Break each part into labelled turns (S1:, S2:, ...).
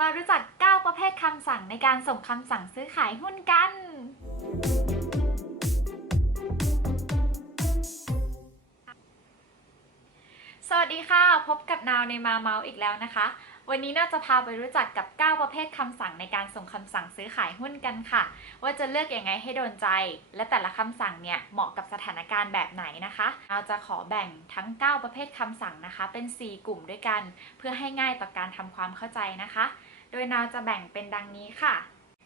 S1: มารู้จัก 9 ประเภทคำสั่งในการส่งคำสั่งซื้อขายหุ้นกัน สวัสดีค่ะ พบกับนาวในมาเมาอีกแล้วนะคะ วันนี้น่าจะพาไปรู้จักกับ 9 ประเภทคำสั่งในการส่งคำสั่งซื้อขายหุ้นกันค่ะ ว่าจะเลือกอยังไงให้โดนใจ และแต่ละคำสั่งเนี่ยเหมาะกับสถานการณ์แบบไหนนะคะ เราจะขอแบ่งทั้ง 9 ประเภทคำสั่งนะคะ เป็น 4 กลุ่มด้วยกัน เพื่อให้ง่ายต่อการทำความเข้าใจนะคะ โดยนาจะแบ่งเป็นดังนี้ค่ะ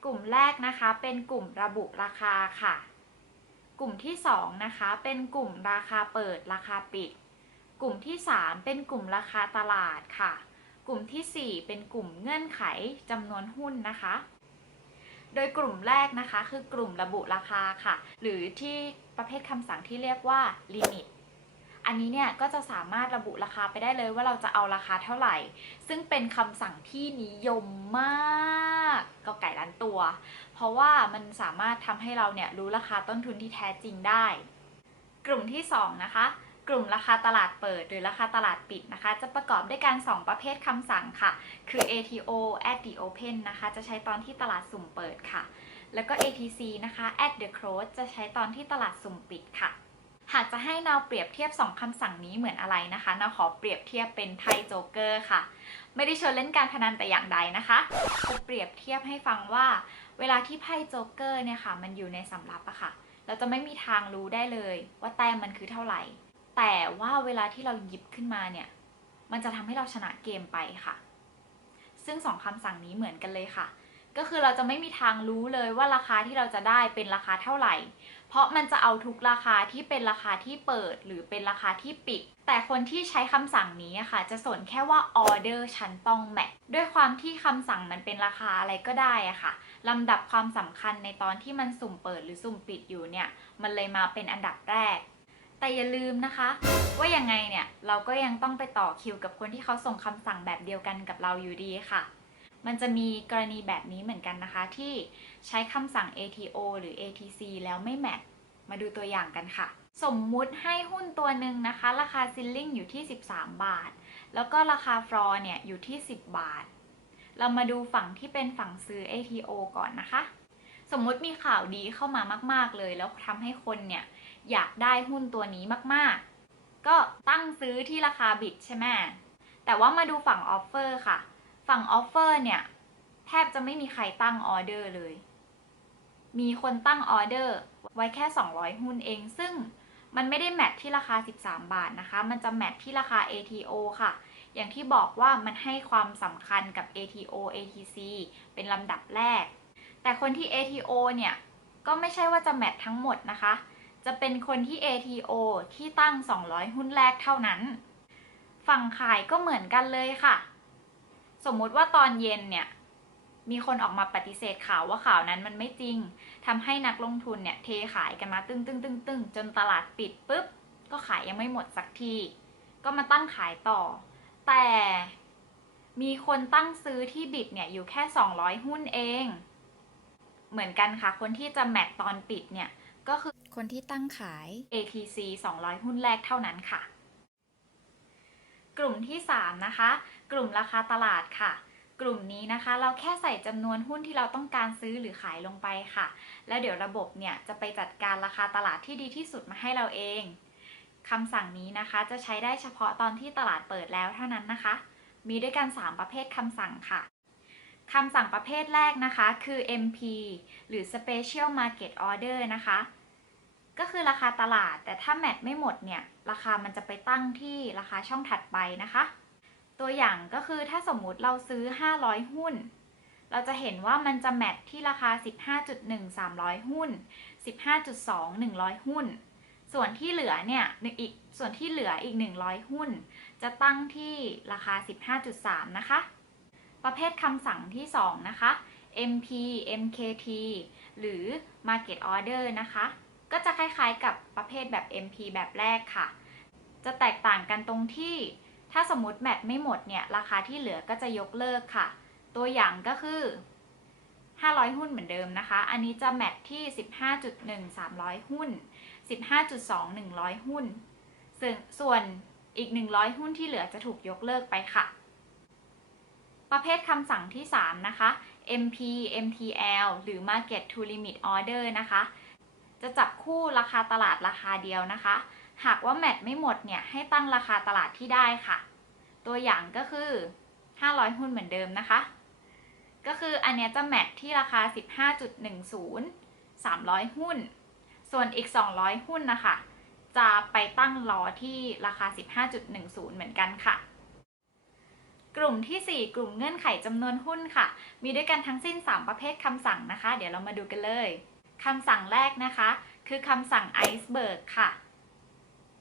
S1: กลุ่มแรกนะคะ เป็นกลุ่มระบุราคาค่ะ กลุ่มที่ 2 นะคะ เป็นกลุ่มราคาเปิดราคาปิด กลุ่มที่ 3 เป็นกลุ่มราคาตลาดค่ะ กลุ่มทีสี่ 4 เป็นกลุ่มเงื่อนไขจำนวนหุ้นนะคะ โดยกลุ่มแรกนะคะ คือกลุ่มระบุราคาค่ะ หรือที่ประเภทคำสั่งที่เรียกว่า limit อันนี้เนี่ยก็จะสามารถระบุราคาไปได้เลยว่าเราจะเอาราคาเท่าไหร่ ซึ่งเป็นคำสั่งที่นิยมมากก็ไก่ล้านตัว เพราะว่ามันสามารถทำให้เราเนี่ยรู้ราคาต้นทุนที่แท้จริงได้ กลุ่มที่ 2 นะคะ กลุ่มราคาตลาดเปิด หรือราคาตลาดปิดนะคะ จะประกอบด้วยกัน2ประเภทคำสั่งค่ะ คือ ATO at the open นะคะ จะใช้ตอนที่ตลาดสุ่มเปิดค่ะ แล้วก็ ATC นะคะ at the close จะใช้ตอนที่ตลาดสุ่มปิดค่ะ หากจะให้นาวเปรียบเทียบ 2คำสั่งนี้เหมือนอะไรนะคะนาวขอเปรียบเทียบเป็นไพ่โจ๊กเกอร์ค่ะ ไม่ได้ชวนเล่นการพนันแต่อย่างใดนะคะจะเปรียบเทียบให้ฟังว่า เวลาที่ไพ่โจ๊กเกอร์เนี่ยค่ะ มันอยู่ในสำรับอะค่ะ เราจะไม่มีทางรู้ได้เลยว่าแต้มมันคือเท่าไหร่ แต่ว่าเวลาที่เราหยิบขึ้นมาเนี่ย มันจะทำให้เราชนะเกมไปค่ะ ซึ่งสองคำสั่งนี้เหมือนกันเลยค่ะ ก็คือเราจะไม่มีทางรู้เลยว่าราคาที่เราจะได้เป็นราคาเท่าไหร่ เพราะมันจะเอาทุกราคาที่เป็นราคาที่เปิดหรือเป็นราคาที่ปิด แต่คนที่ใช้คำสั่งนี้อะค่ะ จะสนแค่ว่าออเดอร์ฉันต้องแมทด้วยความที่คำสั่งมันเป็นราคาอะไรก็ได้อะค่ะลำดับความสำคัญในตอนที่มันสุ่มเปิดหรือสุ่มปิดอยู่เนี่ย มันเลยมาเป็นอันดับแรก แต่อย่าลืมนะคะ ว่ายังไงเนี่ยเราก็ยังต้องไปต่อคิวกับคนที่เขาส่งคำสั่งแบบเดียวกันกับเราอยู่ดีค่ะ มันจะมีกรณีแบบนี้เหมือนกันนะคะ ที่ใช้คำสั่ง ATO หรือ ATC แล้วไม่แมทมาดูตัวอย่างกันค่ะ สมมุติให้หุ้นตัวหนึ่งนะคะ ราคาซิลลิงอยู่ที่ 13 บาท แล้วก็ราคาฟลอร์เนี่ยอยู่ที่ 10 บาท เรามาดูฝั่งที่เป็นฝั่งซื้อ ATO ก่อนนะคะ สมมุติมีข่าวดีเข้ามามาก ๆเลย แล้วทำให้คนเนี่ย อยากได้หุ้นตัวนี้มากๆ ก็ตั้งซื้อที่ราคาบิดใช่ไหมแต่ว่ามาดูฝั่งออฟเฟอร์ค่ะ ฝั่งออฟเฟอร์เนี่ย แทบจะไม่มีใครตั้งออเดอร์เลย มีคนตั้งออเดอร์ไว้แค่ 200 หุ้นเอง ซึ่งมันไม่ได้แมทที่ราคา 13 บาทนะคะ มันจะแมทที่ราคา ATO ค่ะ อย่างที่บอกว่ามันให้ความสำคัญกับ ATO ATC เป็นลำดับแรก แต่คนที่ ATO เนี่ย ก็ไม่ใช่ว่าจะแมททั้งหมดนะคะ จะเป็นคนที่ ATO ที่ตั้ง 200 หุ้นแรกเท่านั้น ฝั่งขายก็เหมือนกันเลยค่ะ สมมุติว่าตอนเย็นเนี่ย มีคนออกมาปฏิเสธข่าวว่าข่าวนั้นมันไม่จริงทำให้นักลงทุนเนี่ยเทขายกันมาตึ้งตึ้งตึ้งตึ้งจนตลาดปิดปุ๊บ ก็ขายยังไม่หมดสักที ก็มาตั้งขายต่อ แต่มีคนตั้งซื้อที่บิดเนี่ยอยู่แค่ 200 หุ้นเอง เหมือนกันค่ะ คนที่จะแมทตอนปิดเนี่ย ค
S2: นที่ตั้งขาย
S1: ATC 200 หุ้นแรกเท่านั้นค่ะ กลุ่มที่ 3 นะคะ กลุ่มราคาตลาดค่ะ กลุ่มนี้นะคะ เราแค่ใส่จำนวนหุ้นที่เราต้องการซื้อหรือขายลงไปค่ะ แล้วเดี๋ยวระบบเนี่ยจะไปจัดการราคาตลาดที่ดีที่สุดมาให้เราเองคำสั่งนี้นะคะจะใช้ได้เฉพาะตอนที่ตลาดเปิดแล้วเท่านั้นนะคะ มีด้วยกัน 3 ประเภทคำสั่งค่ะคำสั่งประเภทแรกนะคะ คือ MP หรือ Special Market Order นะคะ ก็คือราคาตลาด แต่ถ้าแมทไม่หมดเนี่ย ราคามันจะไปตั้งที่ราคาช่องถัดไปนะคะ ตัวอย่างก็คือถ้าสมมุติเราซื้อ 500 หุ้น เราจะเห็นว่ามันจะแมทที่ราคา 15.1 300 หุ้น 15.2 100 หุ้น ส่วนที่เหลือเนี่ยอีกส่วนที่เหลืออีก 100 หุ้น จะตั้งที่ราคา 15.3 นะคะ ประเภทคำสั่งที่ 2 นะคะ MP MKT หรือ Market Order นะคะ ก็จะคล้ายๆกับประเภทแบบ MP แบบแรกค่ะ จะแตกต่างกันตรงที่ ถ้าสมมติแมทไม่หมดเนี่ยราคาที่เหลือก็จะยกเลิกค่ะ ตัวอย่างก็คือ 500 หุ้นเหมือนเดิมนะคะ อันนี้จะแมทที่ 15.1 300 หุ้น 15.2 100 หุ้น ส่วนอีก 100 หุ้นที่เหลือจะถูกยกเลิกไปค่ะ ประเภทคำสั่งที่ 3 นะคะ MP MTL หรือ Market to Limit Order นะคะ จะจับคู่ราคาตลาดราคาเดียวนะคะ หากว่าแมทไม่หมดเนี่ยให้ตั้งราคาตลาดที่ได้ค่ะ ตัวอย่างก็คือ 500 หุ้นเหมือนเดิมนะคะ ก็คืออันนี้จะแมทที่ราคา 15.10 300 หุ้น ส่วนอีก 200 หุ้นนะคะ จะไปตั้งรอที่ราคา 15.10 เหมือนกันค่ะ กลุ่มทีสี่ 4 กลุ่มเงื่อนไขจำนวนหุ้นค่ะ มีด้วยกันทั้งสิ้น 3 ประเภทคำสั่งนะคะ เดี๋ยวเรามาดูกันเลย คำสั่งแรกนะคะ คือคำสั่งไอซ์เบิร์กค่ะ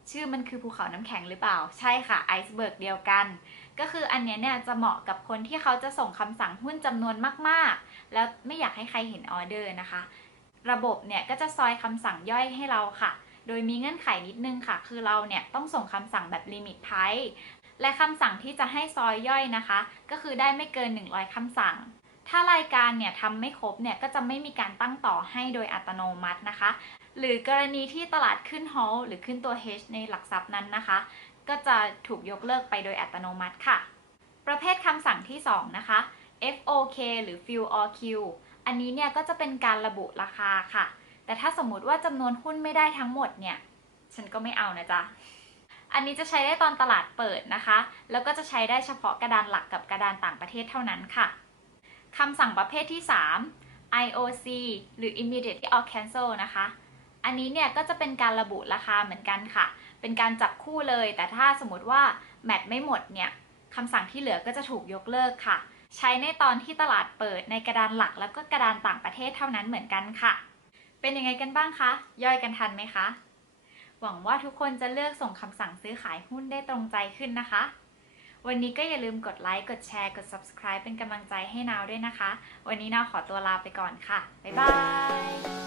S1: ชื่อมันคือภูเขาน้ำแข็งหรือเปล่า ใช่ค่ะไอซ์เบิร์กเดียวกัน ก็คืออันนี้เนี่ยจะเหมาะกับคนที่เขาจะส่งคำสั่งหุ้นจำนวนมากๆ แล้วไม่อยากให้ใครเห็นออเดอร์นะคะ ระบบเนี่ยก็จะซอยคำสั่งย่อยให้เราค่ะ โดยมีเงื่อนไขนิดนึงค่ะ คือเราเนี่ยต้องส่งคำสั่งแบบลิมิตไทและคำสั่งที่จะให้ซอยย่อยนะคะ ก็คือได้ไม่เกิน 100คำสั่ง ถ้ารายการเนี่ยทำไม่ครบเนี่ยก็จะไม่มีการตั้งต่อให้โดยอัตโนมัตินะคะ หรือกรณีที่ตลาดขึ้น Halt หรือขึ้นตัว H ในหลักทรัพย์นั้นนะคะ ก็จะถูกยกเลิกไปโดยอัตโนมัติค่ะ ประเภทคำสั่งที่ 2 นะคะ FOK หรือ Fill or Q อันนี้เนี่ยก็จะเป็นการระบุราคาค่ะ แต่ถ้าสมมุติว่าจำนวนหุ้นไม่ได้ทั้งหมดเนี่ย ฉันก็ไม่เอานะจ๊ะ อันนี้จะใช้ได้ตอนตลาดเปิดนะคะ แล้วก็จะใช้ได้เฉพาะกระดานหลักกับกระดานต่างประเทศเท่านั้นค่ะ คำสั่งประเภทที่ 3 IOC หรือ Immediately or Cancel นะคะ อันนี้เนี่ยก็จะเป็นการระบุราคาเหมือนกันค่ะ เป็นการจับคู่เลย แต่ถ้าสมมติว่าแมทไม่หมดเนี่ยคำสั่งที่เหลือก็จะถูกยกเลิกค่ะ ใช้ในตอนที่ตลาดเปิดในกระดานหลักแล้วก็กระดานต่างประเทศเท่านั้นเหมือนกันค่ะ เป็นยังไงกันบ้างคะ ย่อยกันทันไหมคะ หวังว่าทุกคนจะเลือกส่งคำสั่งซื้อขายหุ้นได้ตรงใจขึ้นนะคะ วันนี้ก็อย่าลืมกดไลค์ กดแชร์ กด subscribe เป็นกำลังใจให้นาวด้วยนะคะ วันนี้นาวขอตัวลาไปก่อนค่ะ บ๊ายบาย